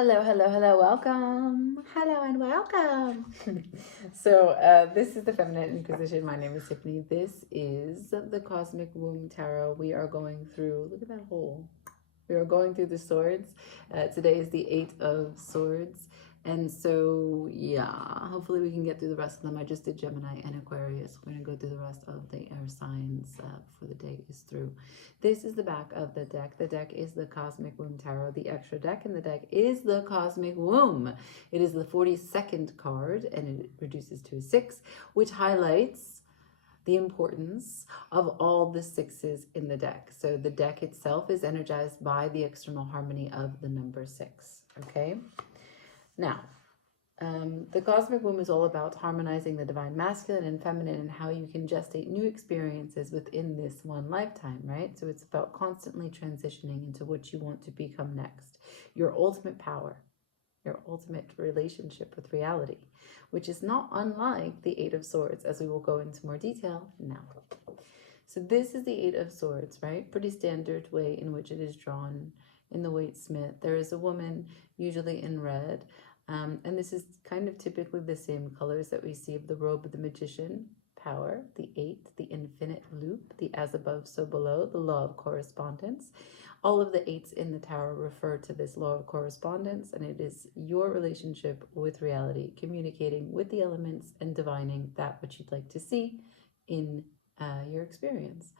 Hello, hello, hello, welcome. Hello and welcome. This is the Feminine Inquisition. My name is Tiffany. This is the Cosmic Womb Tarot. We are going through, look at that hole. We are going through the swords. Today is the Eight of Swords. And so, yeah, hopefully we can get through the rest of them. I just did Gemini and Aquarius. We're going to go through the rest of the air signs before the day is through. This is the back of the deck. The deck is the Cosmic Womb Tarot. The extra deck in the deck is the Cosmic Womb. It is the 42nd card, and it reduces to a 6, which highlights the importance of all the sixes in the deck. So the deck itself is energized by the external harmony of the number 6. Okay. Now, the Cosmic Womb is all about harmonizing the divine masculine and feminine and how you can gestate new experiences within this one lifetime, right? So it's about constantly transitioning into what you want to become next, your ultimate power, your ultimate relationship with reality, which is not unlike the Eight of Swords, as we will go into more detail now. So this is the Eight of Swords, right? Pretty standard way in which it is drawn in the Waite-Smith. There is a woman, usually in red, and this is kind of typically the same colors that we see of the robe of the magician, power, the 8, the infinite loop, the as above, so below, the law of correspondence. All of the 8s in the tower refer to this law of correspondence, and it is your relationship with reality, communicating with the elements and divining that which you'd like to see in your experience.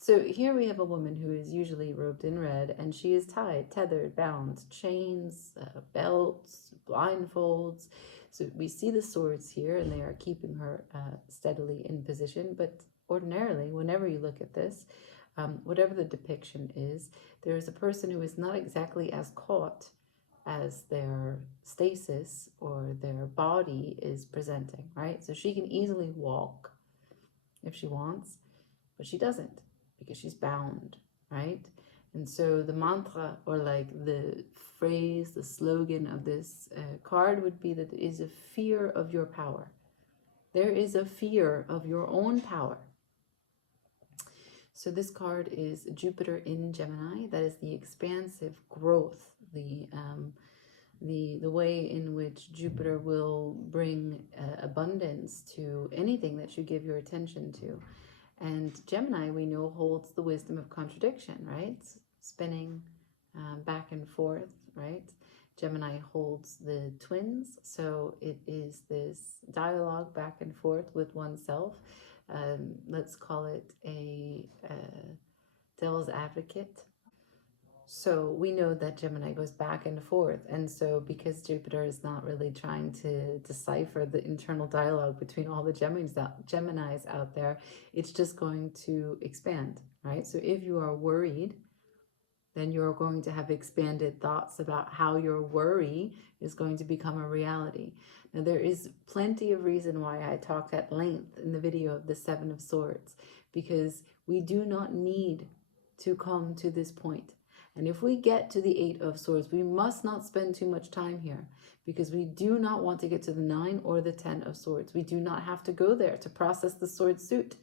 So here we have a woman who is usually robed in red, and she is tied, tethered, bound, chains, belts, blindfolds. So we see the swords here, and they are keeping her steadily in position. But ordinarily, whenever you look at this, whatever the depiction is, there is a person who is not exactly as caught as their stasis or their body is presenting, right? So she can easily walk if she wants, but she doesn't, because she's bound, right? And so the mantra, or like the phrase, the slogan of this card would be that there is a fear of your power. There is a fear of your own power. So this card is Jupiter in Gemini. That is the expansive growth, the way in which Jupiter will bring abundance to anything that you give your attention to. And Gemini, we know, holds the wisdom of contradiction, right? Spinning back and forth, right? Gemini holds the twins, so it is this dialogue back and forth with oneself. Let's call it a devil's advocate. So we know that Gemini goes back and forth. And so because Jupiter is not really trying to decipher the internal dialogue between all the Geminis out there, it's just going to expand, right? So if you are worried, then you're going to have expanded thoughts about how your worry is going to become a reality. Now, there is plenty of reason why I talked at length in the video of the Seven of Swords, because we do not need to come to this point. And if we get to the Eight of Swords, we must not spend too much time here, because we do not want to get to the 9 or the 10 of Swords. We do not have to go there to process the sword suit.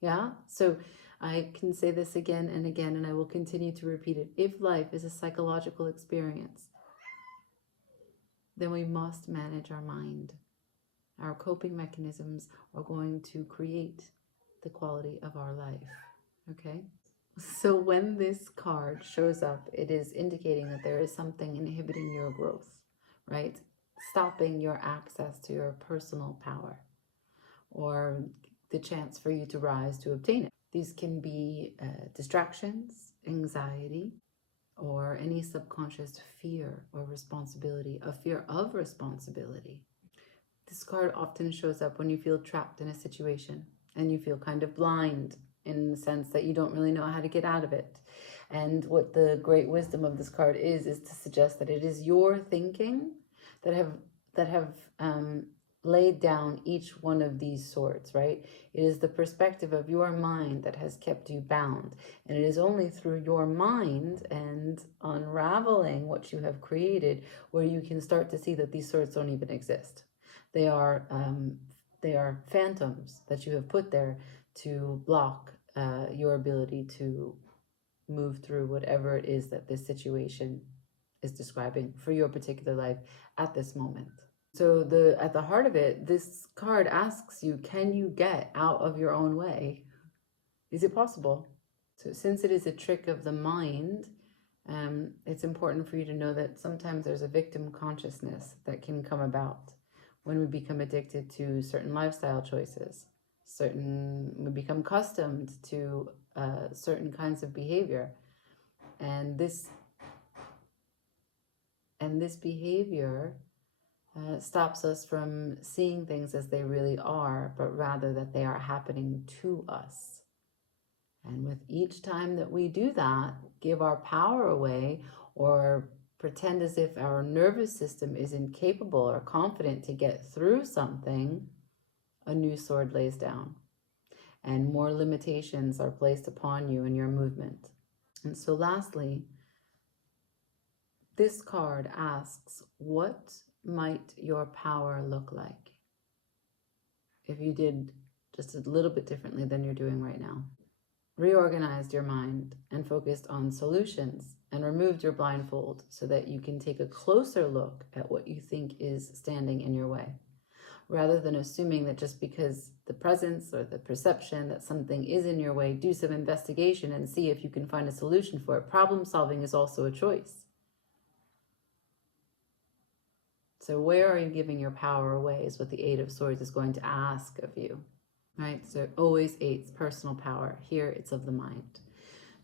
Yeah? So I can say this again and again, and I will continue to repeat it. If life is a psychological experience, then we must manage our mind. Our coping mechanisms are going to create the quality of our life. Okay? So when this card shows up, it is indicating that there is something inhibiting your growth, right? Stopping your access to your personal power, or the chance for you to rise to obtain it. These can be distractions, anxiety, or any subconscious fear or responsibility, a fear of responsibility. This card often shows up when you feel trapped in a situation and you feel kind of blind, in the sense that you don't really know how to get out of it. And what the great wisdom of this card is to suggest that it is your thinking that have laid down each one of these swords, right? It is the perspective of your mind that has kept you bound. And it is only through your mind and unraveling what you have created where you can start to see that these swords don't even exist. They are phantoms that you have put there to block your ability to move through whatever it is that this situation is describing for your particular life at this moment. So at the heart of it, this card asks you, can you get out of your own way? Is it possible? So since it is a trick of the mind, it's important for you to know that sometimes there's a victim consciousness that can come about when we become addicted to certain lifestyle choices. We become accustomed to certain kinds of behavior, and this behavior stops us from seeing things as they really are, but rather that they are happening to us. And with each time that we do that, give our power away or pretend as if our nervous system is incapable or confident to get through something, a new sword lays down and more limitations are placed upon you in your movement. And so lastly, this card asks, what might your power look like if you did just a little bit differently than you're doing right now? Reorganized your mind and focused on solutions and removed your blindfold so that you can take a closer look at what you think is standing in your way, rather than assuming that just because the presence or the perception that something is in your way, do some investigation and see if you can find a solution for it. Problem solving is also a choice. So where are you giving your power away is what the Eight of Swords is going to ask of you, right? So always eights, personal power. Here it's of the mind.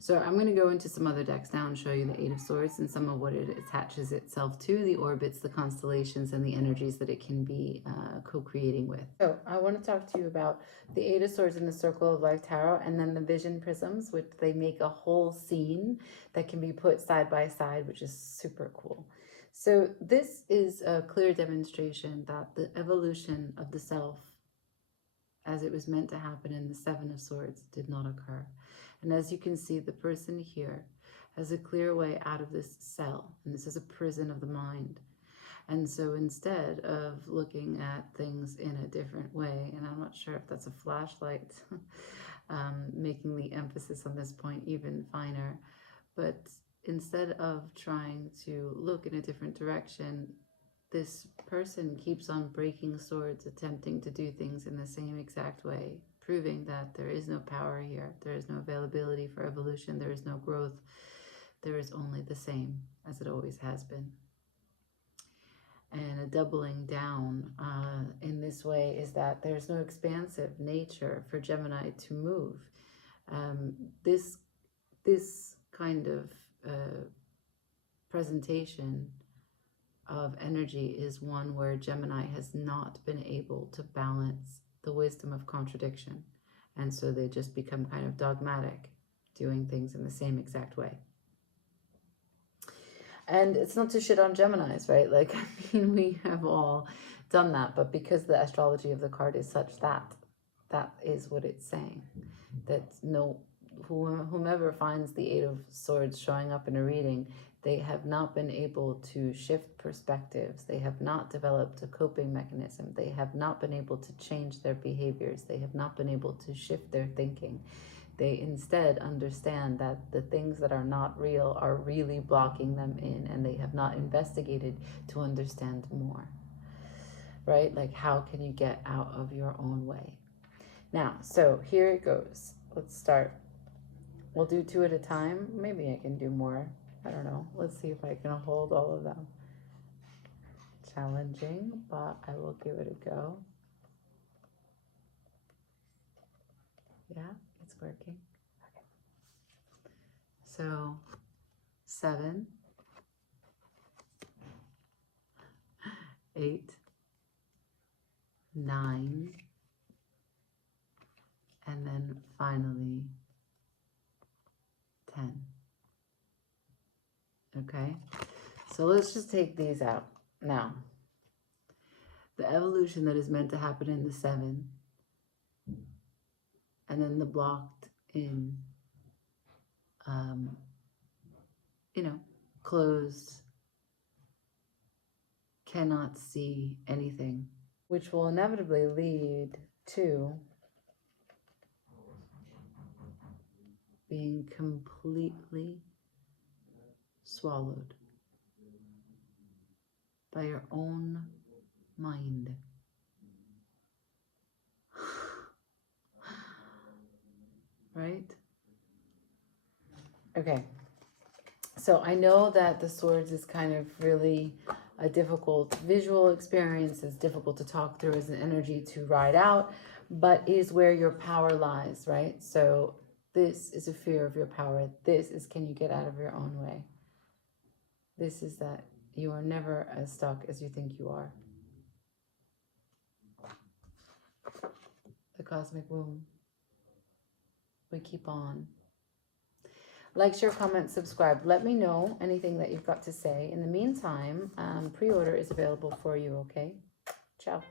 So I'm going to go into some other decks now and show you the Eight of Swords and some of what it attaches itself to, the orbits, the constellations, and the energies that it can be co-creating with. So I want to talk to you about the Eight of Swords in the Circle of Life Tarot, and then the Vision Prisms, which they make a whole scene that can be put side by side, which is super cool. So this is a clear demonstration that the evolution of the self, as it was meant to happen in the Seven of Swords, did not occur. And as you can see, the person here has a clear way out of this cell, and this is a prison of the mind. And so instead of looking at things in a different way, and I'm not sure if that's a flashlight, making the emphasis on this point even finer, but instead of trying to look in a different direction, this person keeps on breaking swords, attempting to do things in the same exact way, proving that there is no power here, there is no availability for evolution, there is no growth, there is only the same as it always has been. And a doubling down in this way is that there's no expansive nature for Gemini to move. This kind of presentation of energy is one where Gemini has not been able to balance the wisdom of contradiction. And so they just become kind of dogmatic, doing things in the same exact way. And it's not to shit on Geminis, right? Like, I mean, we have all done that, but because the astrology of the card is such that is what it's saying. That whomever finds the Eight of Swords showing up in a reading, they have not been able to shift perspectives. They have not developed a coping mechanism. They have not been able to change their behaviors. They have not been able to shift their thinking. They instead understand that the things that are not real are really blocking them in, and they have not investigated to understand more, right? Like, how can you get out of your own way? Now, so here it goes. Let's start. We'll do two at a time. Maybe I can do more. I don't know. Let's see if I can hold all of them. Challenging, but I will give it a go. Yeah, it's working. Okay. So 7, 8, 9, and then finally 10. Okay, so let's just take these out. Now, the evolution that is meant to happen in the 7, and then the blocked in, closed, cannot see anything, which will inevitably lead to being completely swallowed by your own mind. Right? Okay. So I know that the swords is kind of really a difficult visual experience. It's difficult to talk through as an energy to ride out, but is where your power lies, right? So this is a fear of your power. This is, can you get out of your own way? This is that you are never as stuck as you think you are. The cosmic womb. We keep on. Like, share, comment, subscribe. Let me know anything that you've got to say. In the meantime, pre-order is available for you, okay? Ciao.